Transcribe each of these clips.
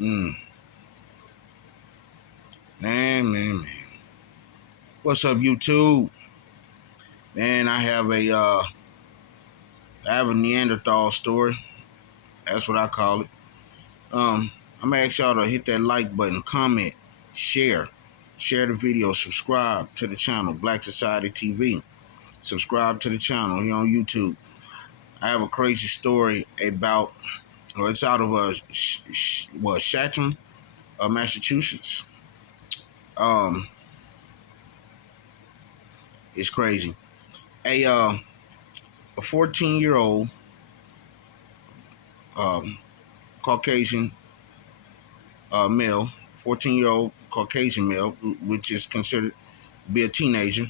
Mm. Man. What's up, YouTube? Man, I have a Neanderthal story. That's what I call it. I'm gonna ask y'all to hit that like button, comment, share. Share the video, subscribe to the channel, Black Society TV. Subscribe to the channel here on YouTube. I have a crazy story about, it's out of Chatham, Massachusetts. Um, it's crazy. A 14-year-old um, Caucasian male, 14-year-old Caucasian male, which is considered to be a teenager,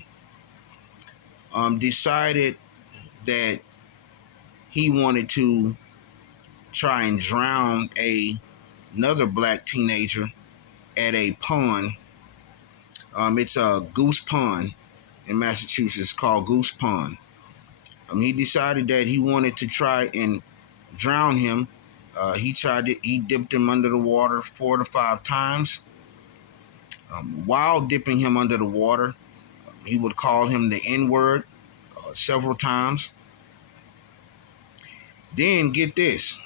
decided that he wanted to try and drown another black teenager at a pond. It's a Goose Pond in Massachusetts called Goose Pond. He decided that he wanted to try and drown him. He dipped him under the water 4 to 5 times. While dipping him under the water, he would call him the N-word several times. Then get this.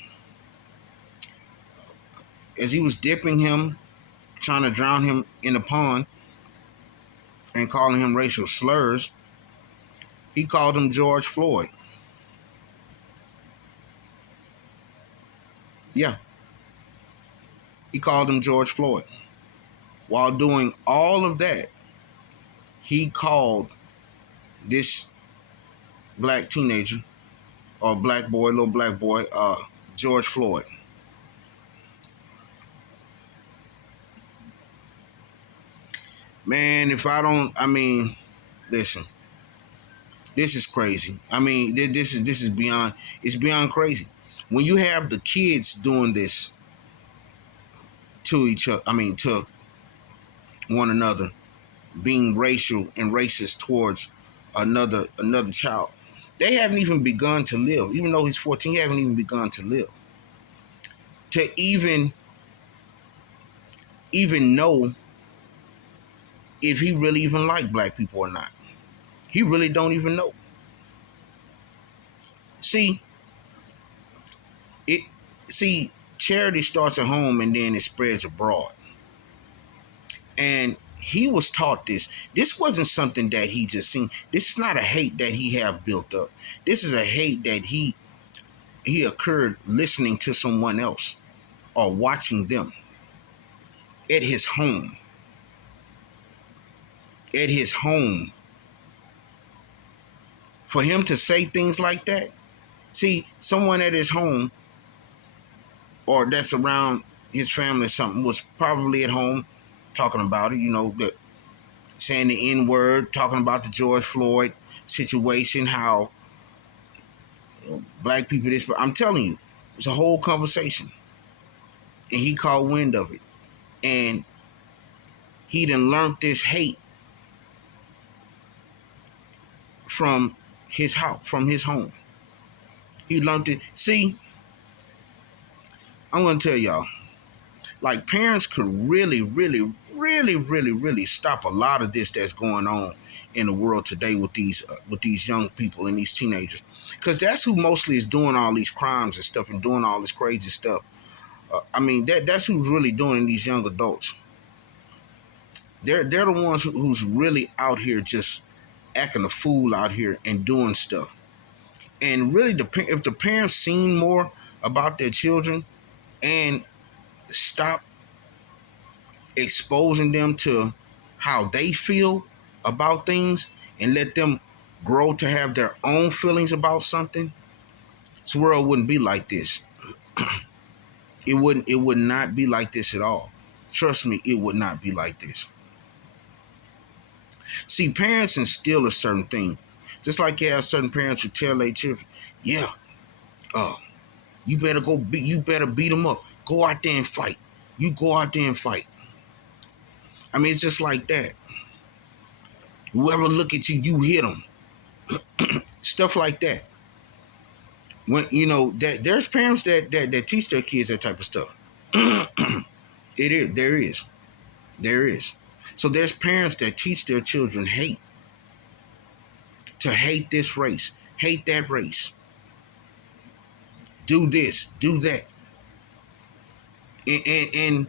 As he was dipping him, trying to drown him in the pond and calling him racial slurs, he called him George Floyd. Yeah, he called him George Floyd. While doing all of that, he called this black teenager or little black boy, George Floyd. Man, listen, this is crazy. This is beyond, it's beyond crazy. When you have the kids doing this to each other, to one another, being racial and racist towards another child, they haven't even begun to live. Even though he's 14, he haven't even begun to live. To even know if he really even like black people or not. He really don't even know. See, charity starts at home and then it spreads abroad. And he was taught this. This wasn't something that he just seen. This is not a hate that he have built up. This is a hate that he occurred listening to someone else or watching them at his home. At his home. For him to say things like that, see, someone at his home or that's around his family or something was probably at home talking about it, saying the N-word, talking about the George Floyd situation, how black people this. I'm telling you, it's a whole conversation. And he caught wind of it. And he done learned this hate from his house, from his home. He learned it. See, I'm going to tell y'all, like, parents could really stop a lot of this that's going on in the world today with these young people and these teenagers, because that's who mostly is doing all these crimes and stuff and doing all this crazy stuff. That's who's really doing these young adults. They're the ones who's really out here just acting a fool out here and doing stuff. And really, if the parents seen more about their children and stop exposing them to how they feel about things and let them grow to have their own feelings about something, this world wouldn't be like this. It would not be like this at all. Trust me, it would not be like this. See, parents instill a certain thing. Just like you have certain parents who tell their children, yeah, you better beat them up. Go out there and fight. You go out there and fight. It's just like that. Whoever look at you, you hit them. Stuff like that. When that there's parents that teach their kids that type of stuff. It is. There is. There is. So there's parents that teach their children to hate this race, hate that race, do this, do that, and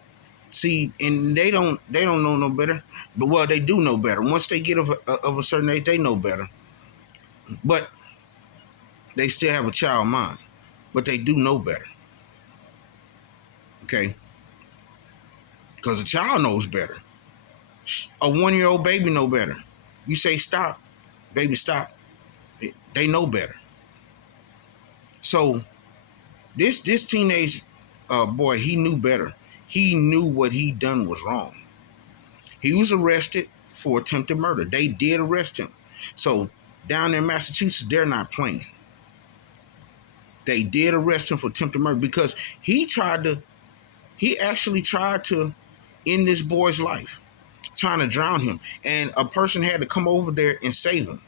see, and they don't know no better. But well, they do know better. Once they get of a certain age, they know better. But they still have a child mind. But they do know better. Okay, because a child knows better. A 1-year-old baby know better. You say stop, baby, stop. They know better. So this teenage boy, he knew better. He knew what he done was wrong. He was arrested for attempted murder. They did arrest him. So down in Massachusetts, they're not playing. They did arrest him for attempted murder because he actually tried to end this boy's life, trying to drown him. And a person had to come over there and save him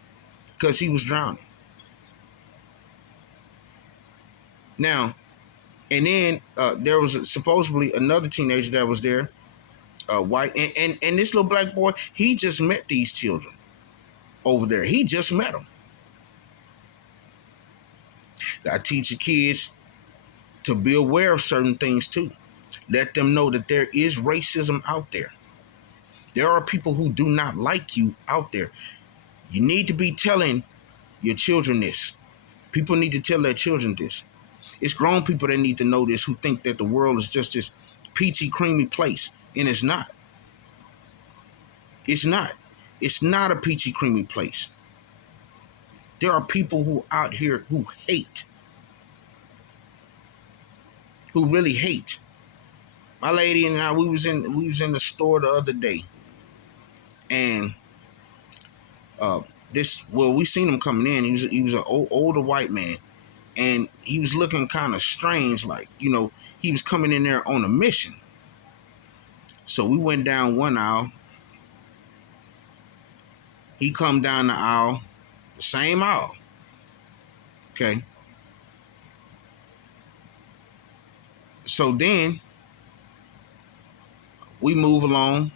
because he was drowning. Now, and then there was supposedly another teenager that was there, white, and this little black boy, he just met these children over there. He just met them. I teach the kids to be aware of certain things too. Let them know that there is racism out there. There are people who do not like you out there. You need to be telling your children this. People need to tell their children this. It's grown people that need to know this, who think that the world is just this peachy, creamy place. And it's not. It's not. It's not a peachy, creamy place. There are people who out here who hate. Who really hate. My lady and I, we was in the store the other day. And we seen him coming in. He was an older white man. And he was looking kind of strange, like, he was coming in there on a mission. So we went down one aisle. He come down the aisle, the same aisle. Okay. So then we move along.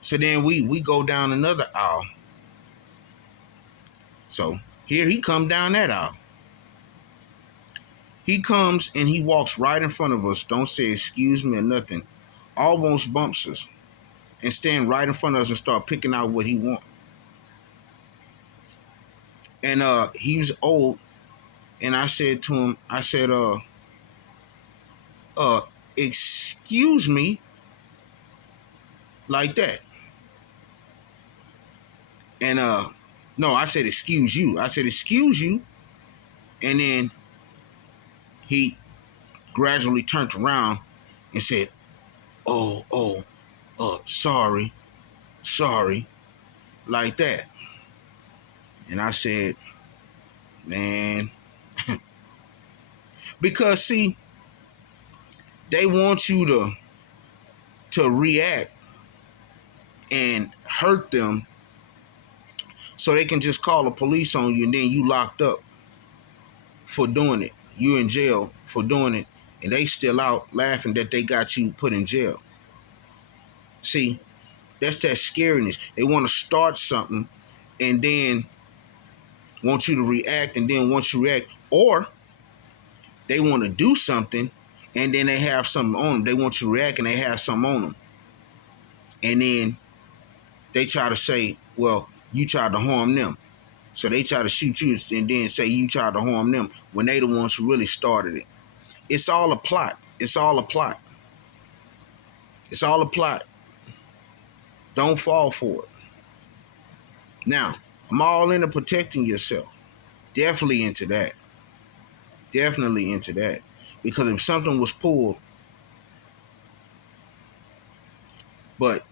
So then we go down another aisle. So here he come down that aisle. He comes and he walks right in front of us. Don't say excuse me or nothing. Almost bumps us and stand right in front of us and start picking out what he want. And he was old. And I said to him, excuse me, like that. And no, I said excuse you. I said excuse you. And then he gradually turned around and said, sorry, like that. And I said, man, because see, they want you to react and hurt them so they can just call the police on you and then you locked up for doing it. You in jail for doing it, and they still out laughing that they got you put in jail. See, that's that scariness. They want to start something and then want you to react, and then once you react, or they want to do something and then they have something on them. They want you to react and they have something on them. And then they try to say, well, you tried to harm them. So they try to shoot you and then say you tried to harm them when they the ones who really started it. It's all a plot. It's all a plot. It's all a plot. Don't fall for it. Now, I'm all into protecting yourself. Definitely into that. Definitely into that. Because if something was pulled, but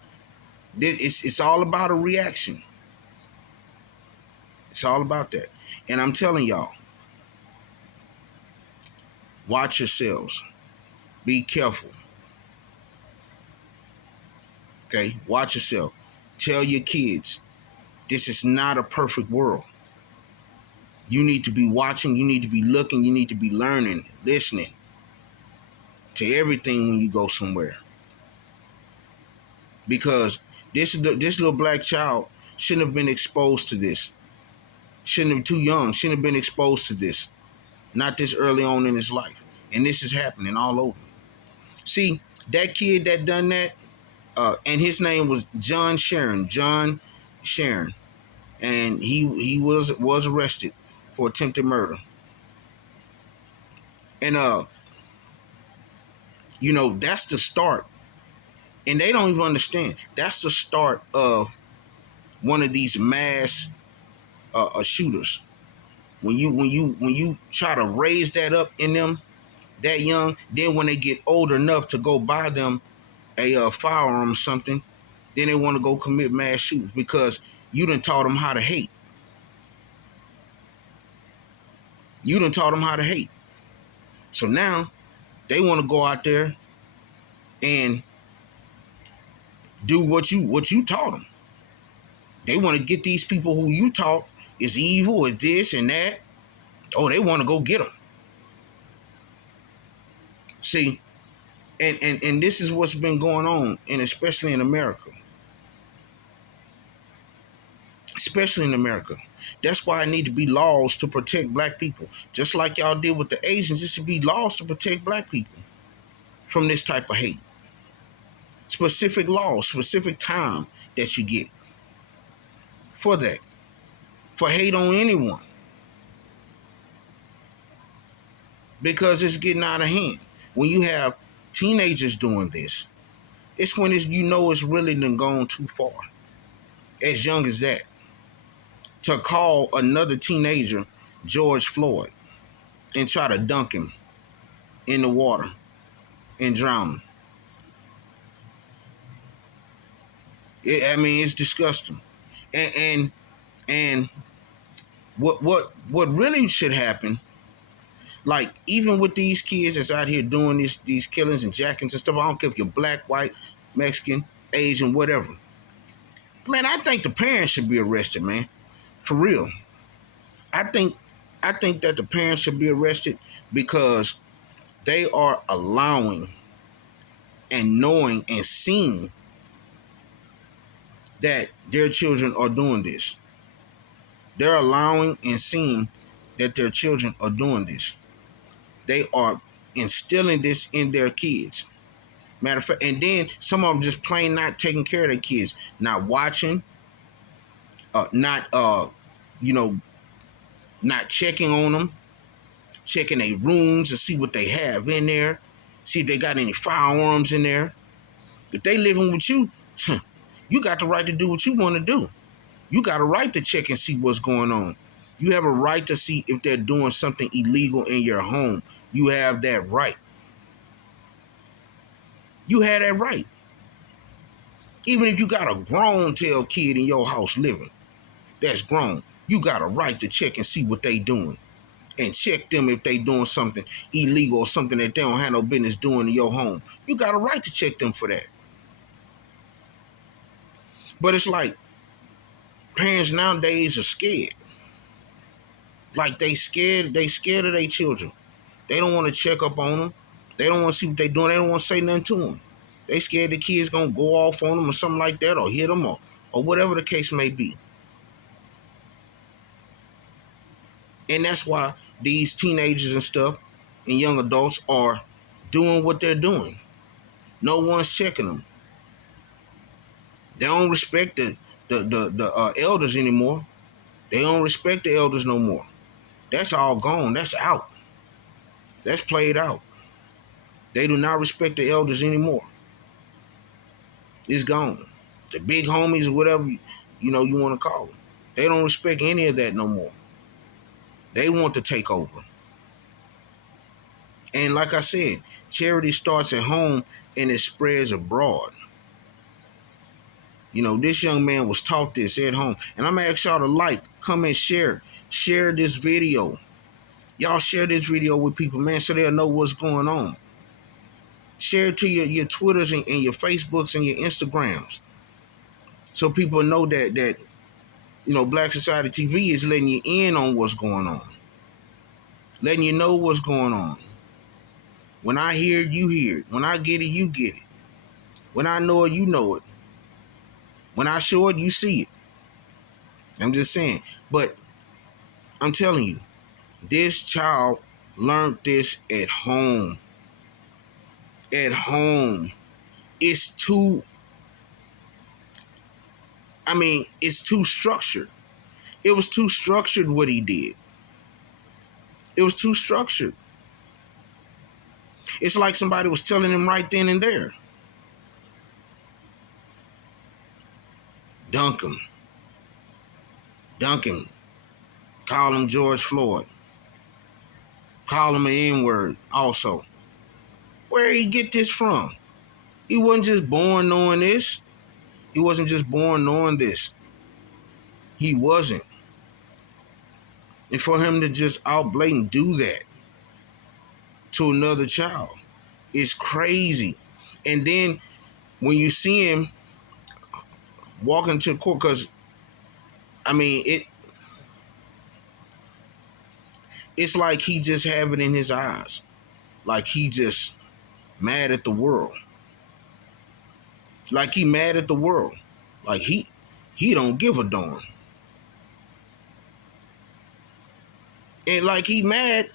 it's all about a reaction. It's all about that. And I'm telling y'all, watch yourselves. Be careful. Okay? Watch yourself. Tell your kids, this is not a perfect world. You need to be watching. You need to be looking. You need to be learning, listening. to everything when you go somewhere. Because this little black child shouldn't have been exposed to this. Shouldn't have, too young, shouldn't have been exposed to this. Not this early on in his life. And this is happening all over. See, that kid that done that, and his name was John Sheeron. John Sheeron. And he was arrested for attempted murder. And that's the start. And they don't even understand. That's the start of one of these mass shooters. When you try to raise that up in them that young, then when they get old enough to go buy them a firearm or something, then they want to go commit mass shootings because you done taught them how to hate. You done taught them how to hate. So now they want to go out there and do what you taught them. They want to get these people who you taught is evil, is this and that. Oh, they want to go get them. See, and this is what's been going on, and especially in America. Especially in America. That's why it need to be laws to protect black people. Just like y'all did with the Asians, it should be laws to protect black people from this type of hate. Specific laws, specific time that you get for that. For hate on anyone. Because it's getting out of hand. When you have teenagers doing this, it's when it's really done gone too far. As young as that. To call another teenager George Floyd and try to dunk him in the water and drown him. It's disgusting. And what really should happen, like even with these kids that's out here doing these killings and jackings and stuff, I don't care if you're black, white, Mexican, Asian, whatever. Man, I think the parents should be arrested, man. For real. I think that the parents should be arrested because they are allowing and knowing and seeing that their children are doing this. They're allowing and seeing that their children are doing this. They are instilling this in their kids. Matter of fact, and then some of them just plain not taking care of their kids, not watching, not checking on them, checking their rooms to see what they have in there, see if they got any firearms in there. If they living with you, you got the right to do what you want to do. You got a right to check and see what's going on. You have a right to see if they're doing something illegal in your home. You have that right. You have that right. Even if you got a grown tail kid in your house living, that's grown, you got a right to check and see what they doing. And check them if they doing something illegal or something that they don't have no business doing in your home. You got a right to check them for that. But it's like parents nowadays are scared. Like they scared of their children. They don't want to check up on them. They don't want to see what they doing. They don't want to say nothing to them. They scared the kids gonna go off on them or something like that, or hit them, or whatever the case may be. And that's why these teenagers and stuff and young adults are doing what they're doing. No one's checking them. They don't respect the elders anymore. They don't respect the elders no more. That's all gone. That's out. That's played out. They do not respect the elders anymore. It's gone. The big homies or whatever you want to call them. They don't respect any of that no more. They want to take over. And like I said, charity starts at home and it spreads abroad. This young man was taught this at home. And I'm going to ask y'all to comment, share this video. Y'all share this video with people, man, so they'll know what's going on. Share it to your Twitters and your Facebooks and your Instagrams. So people know that Black Society TV is letting you in on what's going on. Letting you know what's going on. When I hear it, you hear it. When I get it, you get it. When I know it, you know it. When I show it, you see it. I'm just saying. But I'm telling you, this child learned this at home. At home. It's too structured. It was too structured what he did. It was too structured. It's like somebody was telling him right then and there. Dunk him. Dunk him. Call him George Floyd. Call him an N-word also. Where did he get this from? He wasn't just born knowing this. He wasn't just born knowing this. He wasn't. And for him to just out blatant do that to another child is crazy. And then when you see him walking to court, because it's like he just have it in his eyes. Like he just mad at the world. Like he mad at the world. Like he don't give a darn. And like he mad,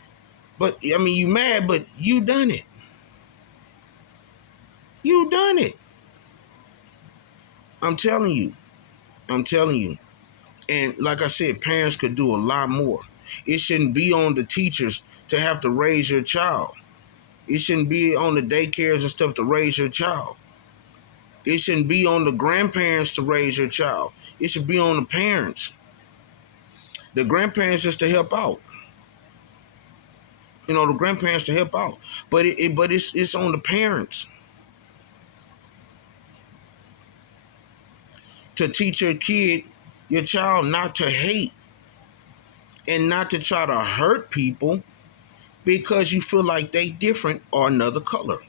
but you mad, but you done it. You done it. I'm telling you. And like I said, parents could do a lot more. It shouldn't be on the teachers to have to raise your child. It shouldn't be on the daycares and stuff to raise your child. It shouldn't be on the grandparents to raise your child. It should be on the parents. The grandparents just to help out. The grandparents to help out. But it's on the parents to teach your child not to hate and not to try to hurt people because you feel like they different or another color.